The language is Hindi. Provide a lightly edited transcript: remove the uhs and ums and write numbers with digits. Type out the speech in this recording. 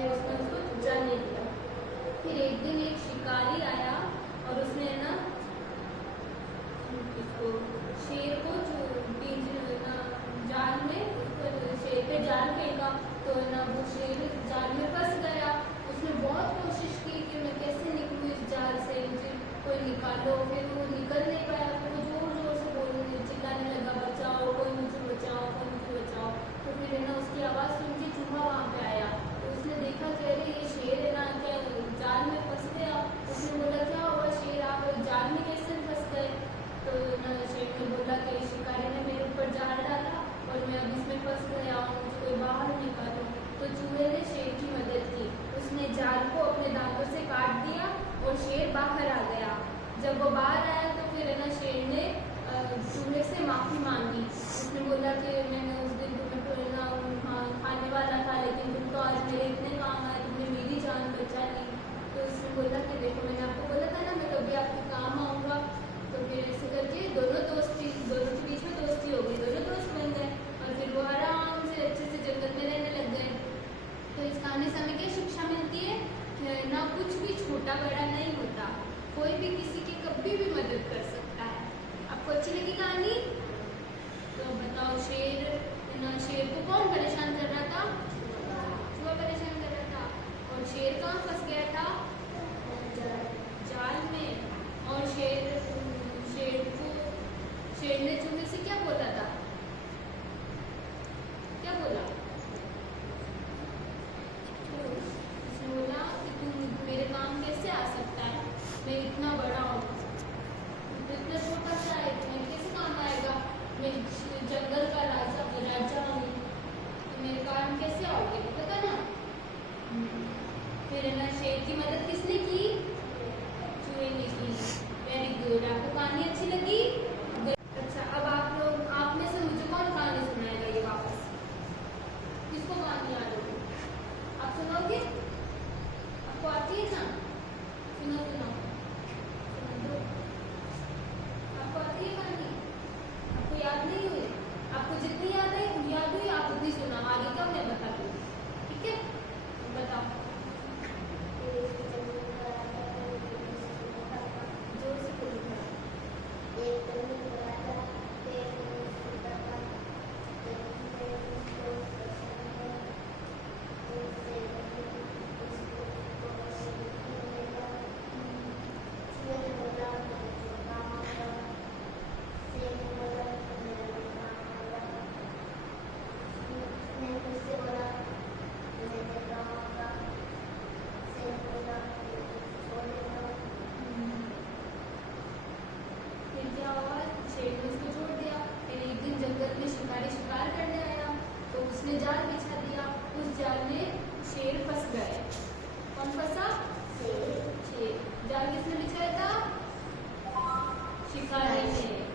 फिर उसने उसको जाने दिया। फिर एक दिन एक शिकारी आया और उसने ना इसको शेर को जाल में शेर पे जाल फेंका, तो ना वो शेर जाल में फंस गया। उसने बहुत कोशिश की कि मैं कैसे निकलूँ इस जाल से, मुझे कोई निकालो। फिर वो निकल नहीं पाया, फिर वो जोर जोर से बोलने चिल्लाने लगा, बचाओ, कोई मुझे बचाओ, कोई मुझे बचाओ। तो फिर है ना उसकी आवाज़ सुन के चूहा वहाँ पे आया। तो उसने देखा कि अरे ये शेर है ना क्या जाल में फंस गया। उसने बोला क्या हुआ शेर, आप जाल में कैसे फंस गए? तो ना शेर ने बोला कि शिकारी ने मेरे ऊपर जाल डाला और मैं अब इसमें फंस गया हूँ, मुझे कोई बाहर निकालो। तो चूहे ने शेर की मदद की, उसने जाल को अपने दांतों से काट दिया और शेर बाहर आ गया। जब वो बाहर आया तो फिर है ना शेर ने चूहे से माफ़ी मांगी। उसने बोला कि मैंने उस दिन तुम्हें तो है ना खाने वाला था, लेकिन तुम तो आज मेरे इतने काम आए, तुमने मेरी जान बचा ली। तो उसने बोला कि देखो मैंने आपको बोला था ना मैं कभी आपके काम आऊँगा। तो फिर ऐसे करके दोनों के बीच में दोस्ती हो गई, दोनों दोस्त बन गए और फिर वो आराम से अच्छे से जंगल में रहने लग गए। तो इस कहानी से हमें क्या शिक्षा मिलती है कि ना कुछ भी छोटा बड़ा नहीं होता, कोई भी किसी की कभी भी मदद कर सकता है। आपको अच्छी लगी कहानी? तो बताओ शेर को कौन परेशान कर रहा था? चूहा परेशान कर रहा था। और शेर कहाँ फंस गया था? जाल में। और शेर ने चूहे से क्या बोला था? क्या बोला? उसने बोला कि तुम मेरे काम कैसे आ सकता है, मैं इतना बड़ा हूँ, तो इतना छोटा सा है, तुम्हें कैसे काम आएगा? मैं जंगल का राजा हूँ, तो मेरे काम कैसे आओगे? पता ना। फिर है ना शेर की मदद किसने की? चूहे ने की। Very good. आपको कहानी अच्छी लगी? अच्छा, अब आप में से मुझे कौन कहानी सुनाएगा ये वापस? किसको कहानी याद होगी? आप सुनाओगे? आपको आती है ना? सुनो आपको आती है कहानी? आपको याद नहीं हुई? आपको जितनी याद हुई आप उतनी सुनाओ, आगे का मैं बता दूँगी, ठीक है? बताओ। जोर से बोलो। फिर क्या हुआ? शेर ने उसको छोड़ दिया। फिर एक दिन जंगल में शिकारी शिकार करने आया, तो उसने जाल बिछा दिया। उस जाल में शेर फंस गए। कौन फंसा? शेर। जाल किसने बिछाया था? शिकारी ने।